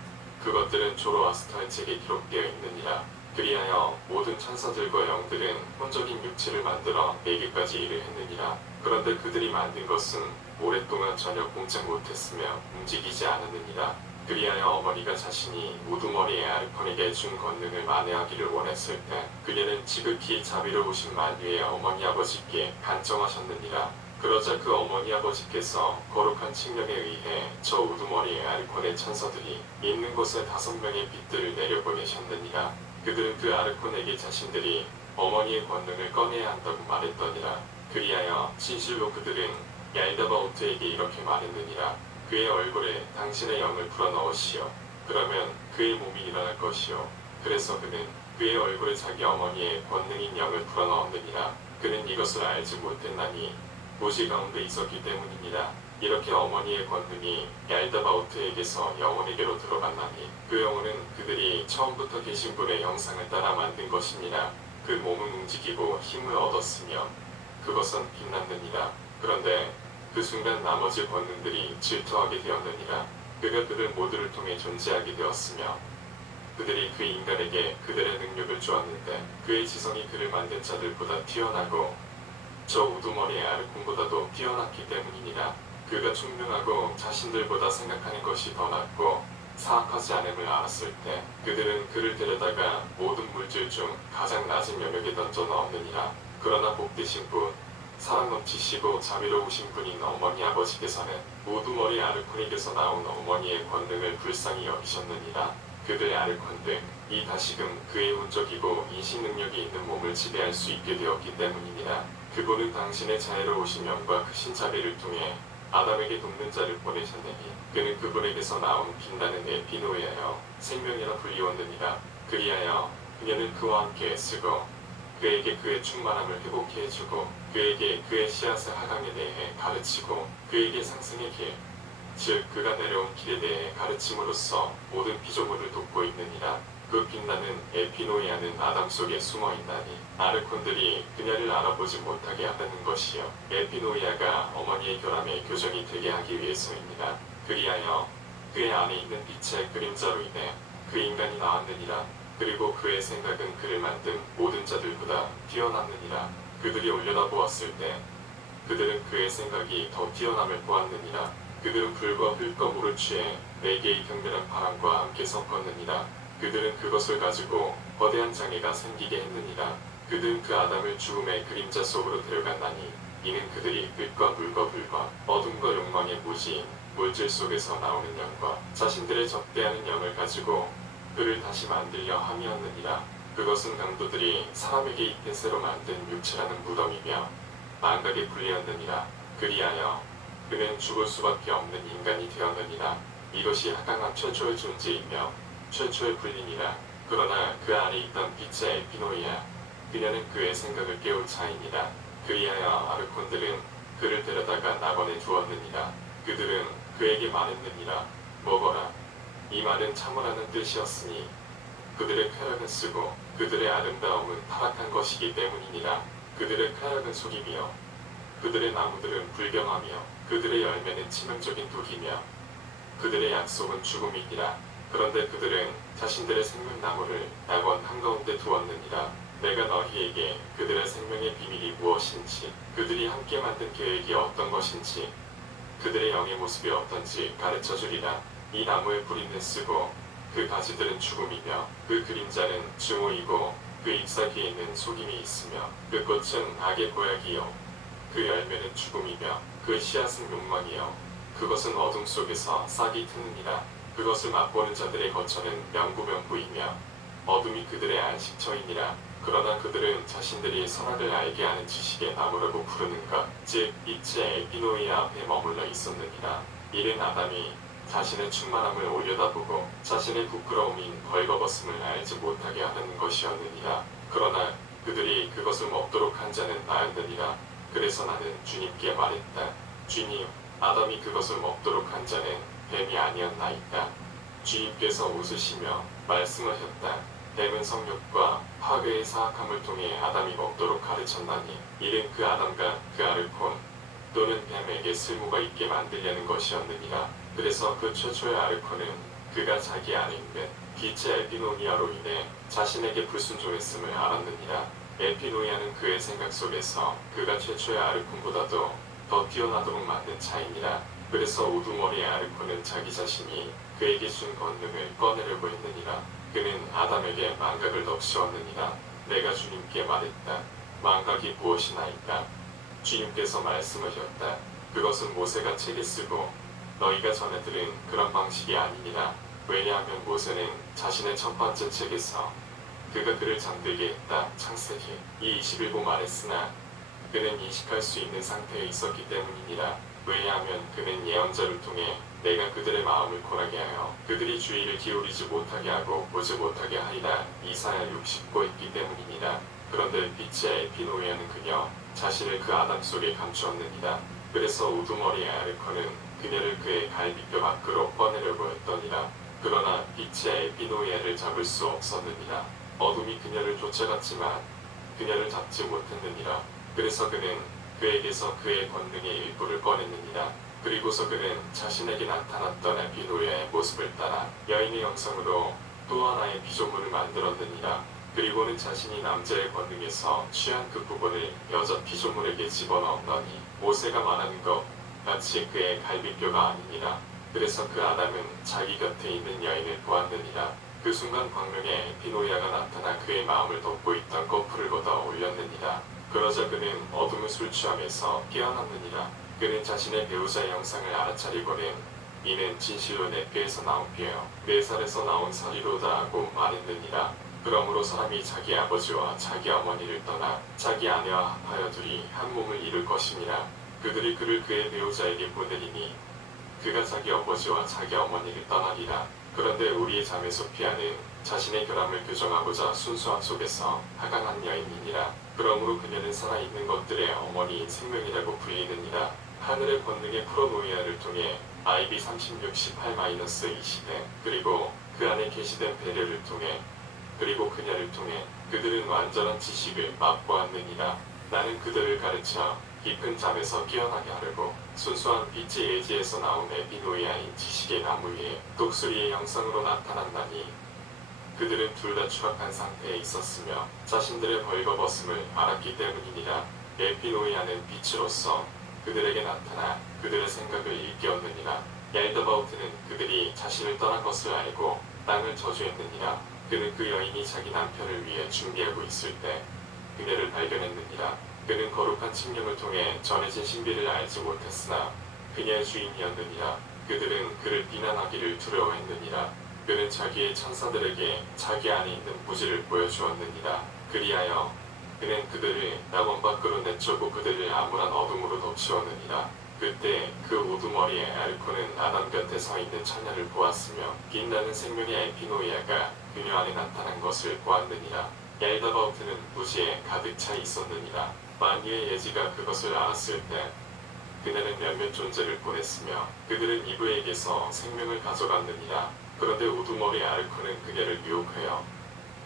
그것들은 조로아스터의 책에 기록되어 있느니라. 그리하여 모든 천사들과 영들은 혼적인 육체를 만들어 내게까지 일을 했느니라. 그런데 그들이 만든 것은 오랫동안 전혀 공작 못했으며 움직이지 않았느니라. 그리하여 어머니가 자신이 우두머리의 아르콘에게 준 권능을 만회하기를 원했을 때 그녀는 지극히 자비로우신 만유의 어머니 아버지께 간청하셨느니라. 그러자 그 어머니 아버지께서 거룩한 칙령에 의해 저 우두머리의 아르콘의 천사들이 있는 곳에 5명의 빛들을 내려보내셨느니라. 그들은 그 아르콘에게 자신들이 어머니의 권능을 꺼내야 한다고 말했더니라. 그리하여 진실로 그들은 얄다바오트에게 이렇게 말했느니라. 그의 얼굴에 당신의 영을 불어넣으시오. 그러면 그의 몸이 일어날 것이오. 그래서 그는 그의 얼굴에 자기 어머니의 권능인 영을 불어넣었느니라. 그는 이것을 알지 못했나니 무지 가운데 있었기 때문이니라. 이렇게 어머니의 권능이 얄다바오트에게서 영혼에게로 들어갔나니 그 영혼은 그들이 처음부터 계신 분의 형상을 따라 만든 것이니라. 그 몸은 움직이고 힘을 얻었으며 그것은 빛났느니라. 그런데 그 순간 나머지 권능들이 질투하게 되었느니라. 그가 그들 모두를 통해 존재하게 되었으며 그들이 그 인간에게 그들의 능력을 주었는데 그의 지성이 그를 만든 자들보다 뛰어나고 저 우두머리의 아르콘보다도 뛰어났기 때문이니라. 그가 총명하고 자신들보다 생각하는 것이 더 낫고 사악하지 않음을 알았을 때 그들은 그를 데려다가 모든 물질 중 가장 낮은 영역에 던져 넣었느니라. 그러나 복되신 분 사랑 넘치시고 자비로우신 분인 어머니 아버지께서는 우두머리 아르콘에게서 나온 어머니의 권능을 불쌍히 여기셨느니라. 그들의 아르콘들 이 다시금 그의 운적이고 인식 능력이 있는 몸을 지배할 수 있게 되었기 때문이니라. 그분은 당신의 자애로우신 영과 크신 자비를 통해 아담에게 돕는 자를 보내셨느니 그는 그분에게서 나온 빛나는 에피노에하여 생명이라 불리웠느니라. 그리하여 그녀는 그와 함께 애쓰고 그에게 그의 충만함을 회복해 해주고 그에게 그의 씨앗의 하강에 대해 가르치고 그에게 상승의 길, 즉 그가 내려온 길에 대해 가르침으로써 모든 피조물을 돕고 있느니라. 그 빛나는 에피노이아는 아담 속에 숨어있나니 아르콘들이 그녀를 알아보지 못하게 하다는 것이요 에피노이아가 어머니의 결함에 교정이 되게 하기 위해서입니다. 그리하여 그의 안에 있는 빛의 그림자로 인해 그 인간이 나왔느니라. 그리고 그의 생각은 그를 만든 모든 자들보다 뛰어났느니라. 그들이 올려다보았을 때 그들은 그의 생각이 더 뛰어남을 보았느니라. 그들은 불과 흙과 물을 취해 4개의 경멸한 바람과 함께 섞었느니라. 그들은 그것을 가지고 거대한 장애가 생기게 했느니라. 그들은 그 아담을 죽음의 그림자 속으로 데려갔나니 이는 그들이 흙과 물과 불과 어둠과 욕망의 무지인 물질 속에서 나오는 영과 자신들의 적대하는 영을 가지고 그를 다시 만들려 함이었느니라. 그것은 강도들이 사람에게 잇대 새로 만든 육체라는 무덤이며 망각에 풀리었느니라. 그리하여 그는 죽을 수밖에 없는 인간이 되었느니라. 이것이 하강한 최초의 존재이며 최초의 불림이라. 그러나 그 안에 있던 빛의 에피노이아, 그녀는 그의 생각을 깨울 자이니라. 그리하여 아르콘들은 그를 데려다가 낙원에 두었느니라. 그들은 그에게 말했느니라. 먹어라. 이 말은 참으라는 뜻이었으니 그들의 쾌락은 쓰고 그들의 아름다움은 타락한 것이기 때문이니라. 그들의 쾌락은 속임이요 그들의 나무들은 불경하며 그들의 열매는 치명적인 독이며 그들의 약속은 죽음이니라. 그런데 그들은 자신들의 생명나무를 낙원 한가운데 두었느니라. 내가 너희에게 그들의 생명의 비밀이 무엇인지, 그들이 함께 만든 계획이 어떤 것인지, 그들의 영의 모습이 어떤지 가르쳐 주리라. 이 나무의 뿌리는 쓰고 그 가지들은 죽음이며 그 그림자는 증오이고 그 잎사귀에 있는 속임이 있으며 그 꽃은 악의 보약이요 그 열매는 죽음이며 그 씨앗은 욕망이요 그것은 어둠 속에서 싹이 트느니라. 그것을 맛보는 자들의 거처는 명구명구이며 어둠이 그들의 안식처이니라. 그러나 그들은 자신들이 선악을 알게 하는 지식의 나무라고 부르는 것, 즉 빛의 에피노이아 앞에 머물러 있었느니라. 이는 아담이 자신의 충만함을 올려다보고 자신의 부끄러움인 벌거벗음을 알지 못하게 하는 것이었느니라. 그러나 그들이 그것을 먹도록 한 자는 나였느니라. 그래서 나는 주님께 말했다. 주님, 아담이 그것을 먹도록 한 자는 뱀이 아니었나이까. 주님께서 웃으시며 말씀하셨다. 뱀은 성욕과 파괴의 사악함을 통해 아담이 먹도록 가르쳤나니 이는 그 아담과 그 아르콘 또는 뱀에게 쓸모가 있게 만들려는 것이었느니라. 그래서 그 최초의 아르콘은 그가 자기 안에 있는 빛의 에피노이아로 인해 자신에게 불순종했음을 알았느니라. 에피노이아는 그의 생각 속에서 그가 최초의 아르콘보다도 더 뛰어나도록 만든 차이니라. 그래서 우두머리의 아르콘은 자기 자신이 그에게 준 권능을 꺼내려고 했느니라. 그는 아담에게 망각을 덮씌웠느니라. 내가 주님께 말했다. 망각이 무엇이나이까? 주님께서 말씀하셨다. 그것은 모세가 책에 쓰고 너희가 전에 들은 그런 방식이 아니니라. 왜냐하면 모세는 자신의 첫 번째 책에서 그가 그를 잠들게 했다. 창세기 21고 말했으나 그는 인식할 수 있는 상태에 있었기 때문이니라. 왜냐하면 그는 예언자를 통해 내가 그들의 마음을 곤하게 하여 그들이 주의를 기울이지 못하게 하고 보지 못하게 하리라. 이사야 60고 했기 때문이니라. 그런데 빛의 에피노이아는 그녀 자신을 그 아담 속에 감추었느니라. 그래서 우두머리의 아르콘은 그녀를 그의 갈비뼈 밖으로 꺼내려고 했더니라. 그러나 빛의 에피노이아를 잡을 수 없었느니라. 어둠이 그녀를 쫓아갔지만 그녀를 잡지 못했느니라. 그래서 그는 그에게서 그의 권능의 일부를 꺼냈느니라. 그리고서 그는 자신에게 나타났던 에피노이아의 모습을 따라 여인의 형상으로 또 하나의 피조물을 만들었느니라. 그리고는 자신이 남자의 권능에서 취한 그 부분을 여자 피조물에게 집어넣었더니 모세가 말하는 것 같이 그의 갈비뼈가 아니니라. 그래서 그 아담은 자기 곁에 있는 여인을 보았느니라. 그 순간 광명의 에피노이아가 나타나 그의 마음을 덮고 있던 거풀을 걷어 올렸느니라. 그러자 그는 어둠을 술 취함에서 깨어났느니라. 그는 자신의 배우자의 형상을 알아차리고는 이는 진실로 내 뼈에서 나온 뼈요 내 살에서 나온 살이로다 하고 말했느니라. 그러므로 사람이 자기 아버지와 자기 어머니를 떠나 자기 아내와 합하여 둘이 한 몸을 이룰 것이니라. 그들이 그를 그의 배우자에게 보내리니 그가 자기 아버지와 자기 어머니를 떠나리라. 그런데 우리의 자매 소피아는 자신의 결함을 교정하고자 순수함 속에서 하강한 여인이니라. 그러므로 그녀는 살아있는 것들의 어머니인 생명이라고 불리느니라. 하늘의 권능의 프로노이아를 통해 IB 3618-20에 그리고 그 안에 계시된 배려를 통해 그리고 그녀를 통해 그들은 완전한 지식을 맛보았느니라. 나는 그들을 가르쳐 깊은 잠에서 깨어나게 하려고 순수한 빛의 예지에서 나온 에피노이아인 지식의 나무 위에 독수리의 형상으로 나타난다니 그들은 둘 다 추락한 상태에 있었으며 자신들의 벌거벗음을 알았기 때문이니라. 에피노이아는 빛으로서 그들에게 나타나 그들의 생각을 일깨웠느니라. 얄더바우트는 그들이 자신을 떠난 것을 알고 땅을 저주했느니라. 그는 그 여인이 자기 남편을 위해 준비하고 있을 때 그녀를 발견했느니라. 그는 거룩한 칙령을 통해 전해진 신비를 알지 못했으나 그녀의 주인이었느니라. 그들은 그를 비난하기를 두려워했느니라. 그는 자기의 천사들에게 자기 안에 있는 무지를 보여주었느니라. 그리하여 그는 그들을 낙원 밖으로 내쫓고 그들을 암울한 어둠으로 덮치었느니라. 그때 그 우두머리의 알코는 아담 곁에 서 있는 처녀를 보았으며 빛나는 생명의 에피노이아가 그녀 안에 나타난 것을 보았느니라. 엘다바오트는 부지에 가득 차 있었느니라. 만유의 예지가 그것을 알았을 때 그녀는 몇몇 존재를 보냈으며 그들은 이브에게서 생명을 가져갔느니라. 그런데 우두머리 알코는 그녀를 유혹하여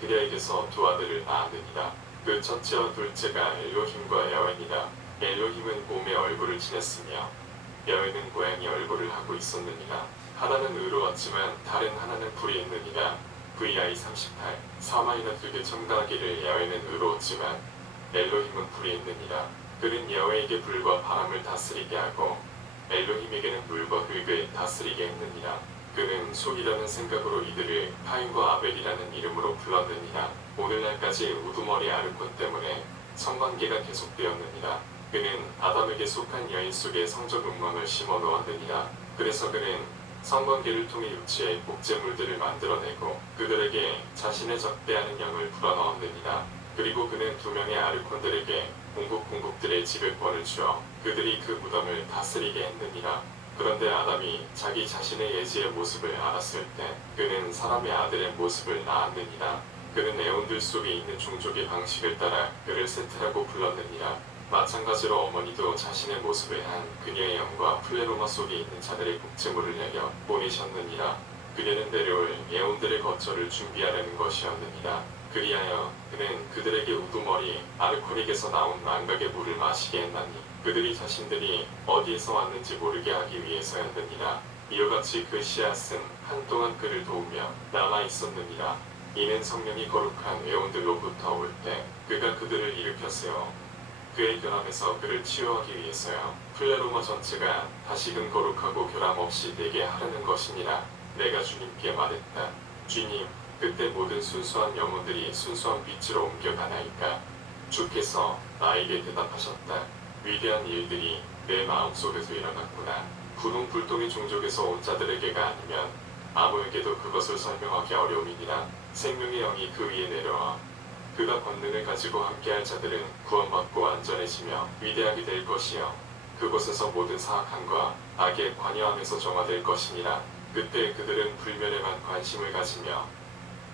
그녀에게서 두 아들을 낳았느니라. 그 첫째와 둘째가 엘로힘과 야웬이라. 엘로힘은 곰의 얼굴을 지녔으며 야웬은 고양이 얼굴을 하고 있었느니라. 하나는 의로웠지만 다른 하나는 불의했느니라. VI 38 사마이나 그게 청가하기를 야웬은 의로웠지만 엘로힘은 불의했느니라. 그는 여호와에게 불과 바람을 다스리게 하고 엘로힘에게는 물과 흙을 다스리게 했느니라. 그는 속이라는 생각으로 이들을 카인과 아벨이라는 이름으로 불렀느니라. 오늘날까지 우두머리 아르콘 때문에 성관계가 계속되었느니라. 그는 아담에게 속한 여인 속에 성적 욕망을 심어 놓았느니라. 그래서 그는 성관계를 통해 육체의 복제물들을 만들어내고 그들에게 자신의 적대하는 영을 불어넣었느니라. 그리고 그는 두 명의 아르콘들에게 공국들의 지배권을 주어 그들이 그 무덤을 다스리게 했느니라. 그런데 아담이 자기 자신의 예지의 모습을 알았을 때 그는 사람의 아들의 모습을 낳았느니라. 그는 애온들 속에 있는 종족의 방식을 따라 그를 세트라고 불렀느니라. 마찬가지로 어머니도 자신의 모습을 한 그녀의 영과 플레로마 속에 있는 자들의 복제물을 내려 보내셨느니라. 그녀는 내려올 애온들의 거처를 준비하려는 것이었느니라. 그리하여 그는 그들에게 우두머리 아르콘에게서 나온 망각의 물을 마시게 했나니 그들이 자신들이 어디에서 왔는지 모르게 하기 위해서였느니라. 이와 같이 그 씨앗은 한동안 그를 도우며 남아 있었느니라. 이는 성령이 거룩한 애온들로부터 올 때 그가 그들을 일으켜 세워 그의 결함에서 그를 치유하기 위해서요. 플레로마 전체가 다시금 거룩하고 결함 없이 되게 하려는 것이니라. 내가 주님께 말했다. 주님, 그때 모든 순수한 영혼들이 순수한 빛으로 옮겨가나이까? 주께서 나에게 대답하셨다. 위대한 일들이 내 마음속에서 일어났구나. 분홍불똥의 종족에서 온 자들에게가 아니면 아무에게도 그것을 설명하기 어려움이니라. 생명의 영이 그 위에 내려와 그가 권능을 가지고 함께할 자들은 구원받고 안전해지며 위대하게 될 것이요. 그곳에서 모든 사악함과 악의 관여함에서 정화될 것이니라. 그때 그들은 불멸에만 관심을 가지며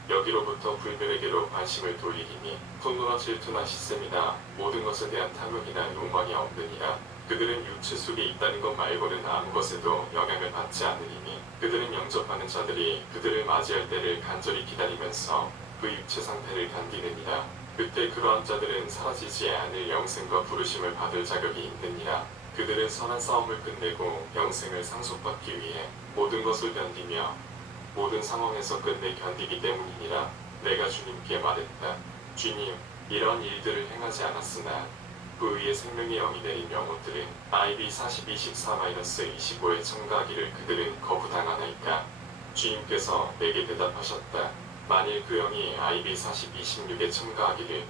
여기로부터 불멸에게로 관심을 돌리리니 분노나 질투나 시샘이나 모든 것에 대한 탐욕이나 욕망이 없느니라. 그들은 육체 속에 있다는 것 말고는 아무 것에도 영향을 받지 않으리니 그들은 영접하는 자들이 그들을 맞이할 때를 간절히 기다리면서 그 육체 상태를 견디느니라. 그때 그러한 자들은 사라지지 않을 영생과 부르심을 받을 자격이 있느니라. 그들은 선한 싸움을 끝내고 영생을 상속받기 위해 모든 것을 견디며 모든 상황에서 끝내 견디기 때문이니라. 내가 주님께 말했다. 주님, 이러한 일들을 행하지 않았으나 그 위에 생명의 영이 내린 영혼들은 IB 40-24-25에 첨가하기를 그들은 거부당하나이까? 주님께서 내게 대답하셨다. 만일 그 영이 IB 40-26에 첨가하기를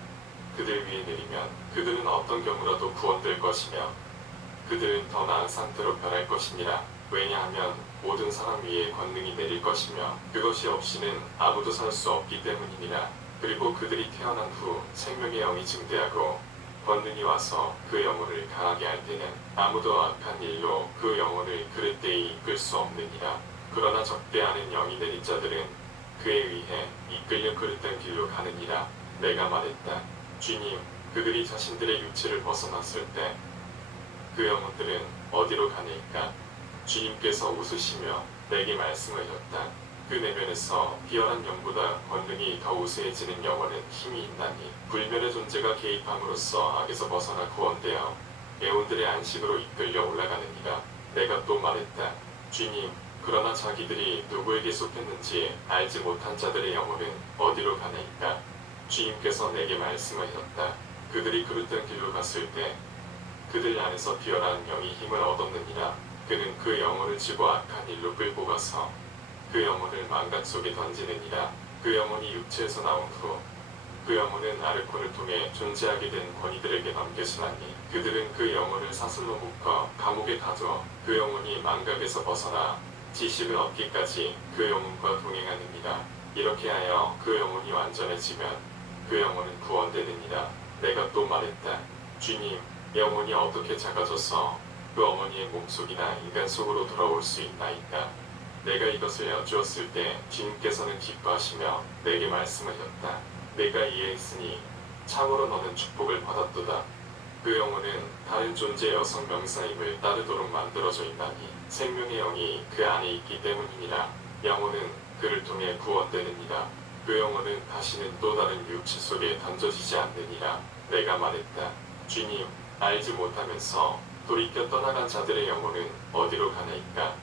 그들 위에 내리면 그들은 어떤 경우라도 구원될 것이며 그들은 더 나은 상태로 변할 것이니라. 왜냐하면 모든 사람 위에 권능이 내릴 것이며 그것이 없이는 아무도 살 수 없기 때문이니라. 그리고 그들이 태어난 후 생명의 영이 증대하고 권능이 와서 그 영혼을 강하게 할 때는 아무도 악한 일로 그 영혼을 그릇되이 이끌 수 없느니라. 그러나 적대하는 영이 내린 자들은 그에 의해 이끌려 그릇된 길로 가느니라. 내가 말했다. 주님, 그들이 자신들의 육체를 벗어났을 때 그 영혼들은 어디로 가니까? 주님께서 웃으시며 내게 말씀하셨다. 그 내면에서 비열한 영보다 권능이 더 우수해지는 영혼은 힘이 있나니 불멸의 존재가 개입함으로써 악에서 벗어나 구원되어 애온들의 안식으로 이끌려 올라가느니라. 내가 또 말했다. 주님, 그러나 자기들이 누구에게 속했는지 알지 못한 자들의 영혼은 어디로 가나이까? 주님께서 내게 말씀하셨다. 그들이 그릇된 길로 갔을 때 그들 안에서 비열한 영이 힘을 얻었느니라. 그는 그 영혼을 쥐고 악한 일로 끌고 가서 그 영혼을 망각 속에 던지느니라. 그 영혼이 육체에서 나온 후 그 영혼은 아르콘을 통해 존재하게 된 권위들에게 넘겨지나니 그들은 그 영혼을 사슬로 묶어 감옥에 가두어 그 영혼이 망각에서 벗어나 지식을 얻기까지 그 영혼과 동행하느니라. 이렇게 하여 그 영혼이 완전해지면 그 영혼은 구원되느니라. 내가 또 말했다. 주님, 영혼이 어떻게 작아져서 그 어머니의 몸속이나 인간 속으로 돌아올 수 있나이까. 내가 이것을 여쭈었을 때 주님께서는 기뻐하시며 내게 말씀하셨다. 내가 이해했으니 참으로 너는 축복을 받았도다. 그 영혼은 다른 존재 여성 명사임을 따르도록 만들어져 있나니 생명의 영이 그 안에 있기 때문이니라. 영혼은 그를 통해 구원되느니라. 그 영혼은 다시는 또 다른 육체 속에 던져지지 않느니라. 내가 말했다. 주님, 알지 못하면서 돌이켜 떠나간 자들의 영혼은 어디로 가나이까?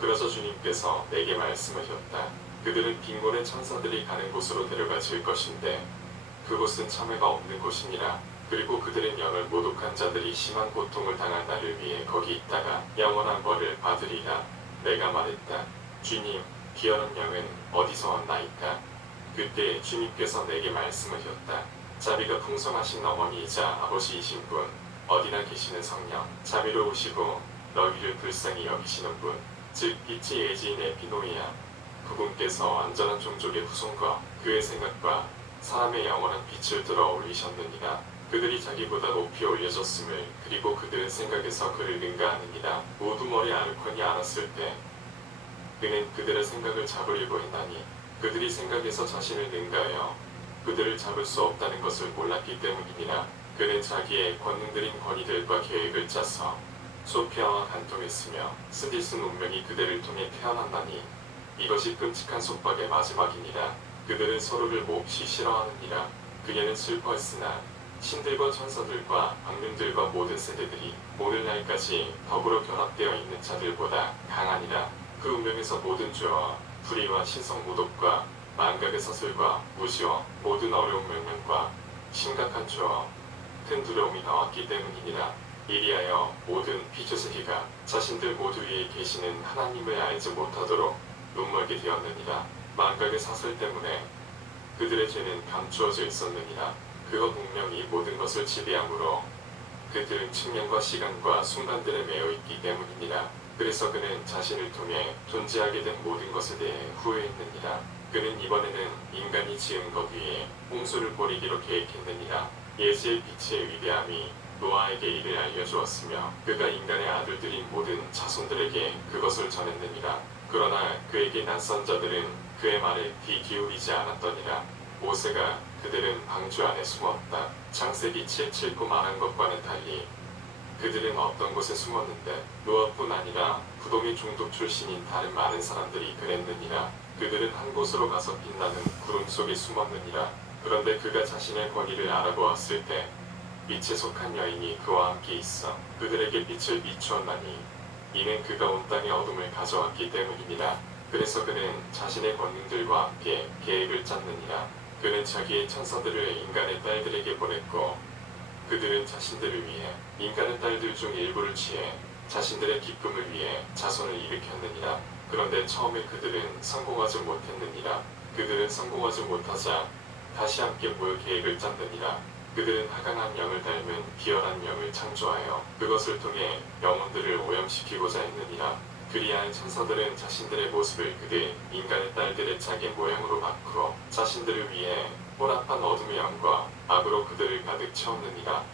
그러자 주님께서 내게 말씀하셨다. 그들은 빈곤의 천사들이 가는 곳으로 데려가질 것인데 그곳은 참회가 없는 곳이니라. 그리고 그들은 영을 모독한 자들이 심한 고통을 당할 날을 위해 거기 있다가 영원한 벌을 받으리라. 내가 말했다. 주님, 기어는 영은 어디서 왔나이까? 그때 주님께서 내게 말씀하셨다. 자비가 풍성하신 어머니이자 아버지이신 분, 어디나 계시는 성령, 자비로우시고 너희를 불쌍히 여기시는 분, 즉 빛의 예지인 에피노이야. 그분께서 안전한 종족의 후손과 그의 생각과 사람의 영원한 빛을 들어 올리셨느니라. 그들이 자기보다 높이 올려졌음을 그리고 그들의 생각에서 그를 능가하느니라. 우두머리 아르콘이 알았을 때 그는 그들의 생각을 잡으려고 했나니 그들이 생각에서 자신을 능가하여 그들을 잡을 수 없다는 것을 몰랐기 때문이니라. 그는 자기의 권능들인 권위들과 계획을 짜서 소피아와 간통했으며 스디스 운명이 그들을 통해 태어난다니 이것이 끔찍한 속박의 마지막이니라. 그들은 서로를 몹시 싫어하느니라. 그녀는 슬퍼했으나 신들과 천사들과 악령들과 모든 세대들이 오늘날까지 더불어 결합되어 있는 자들보다 강하니라. 그 운명에서 모든 죄와 불의와 신성 모독과 망각의 사슬과 무지와 모든 어려운 명령과 심각한 죄와 큰 두려움이 나왔기 때문이니라. 이리하여 모든 피조세계가 자신들 모두 위에 계시는 하나님을 알지 못하도록 눈멀게 되었느니라. 망각의 사슬 때문에 그들의 죄는 감추어져 있었느니라. 그가 분명히 모든 것을 지배함으로 그들은 측량과 시간과 순간들에 매여 있기 때문이니라. 그래서 그는 자신을 통해 존재하게 된 모든 것에 대해 후회했느니라. 그는 이번에는 인간이 지은 것 위에 홍수를 버리기로 계획했느니라. 예지의 빛의 위대함이 노아에게 이를 알려주었으며 그가 인간의 아들들인 모든 자손들에게 그것을 전했느니라. 그러나 그에게 낯선 자들은 그의 말에 귀 기울이지 않았더니라. 모세가 그들은 방주 안에 숨었다. 창세기 7:7고 말한 것과는 달리 그들은 어떤 곳에 숨었는데 노아뿐 아니라 부동의 종족 출신인 다른 많은 사람들이 그랬느니라. 그들은 한 곳으로 가서 빛나는 구름 속에 숨었느니라. 그런데 그가 자신의 권위를 알아보았을 때 빛에 속한 여인이 그와 함께 있어 그들에게 빛을 비추었나니 이는 그가 온 땅에 어둠을 가져왔기 때문이니라. 그래서 그는 자신의 권능들과 함께 계획을 짰느니라. 그는 자기의 천사들을 인간의 딸들에게 보냈고 그들은 자신들을 위해 인간의 딸들 중 일부를 취해 자신들의 기쁨을 위해 자손을 일으켰느니라. 그런데 처음에 그들은 성공하지 못했느니라. 그들은 성공하지 못하자 다시 함께 모여 계획을 짰느니라. 그들은 하강한 영을 닮은 비열한 영을 창조하여 그것을 통해 영혼들을 오염시키고자 했느니라. 그리하여 천사들은 자신들의 모습을 그들 인간의 딸들의 자기 모양으로 바꾸어 자신들을 위해 혼합한 어둠의 영과 악으로 그들을 가득 채웠느니라.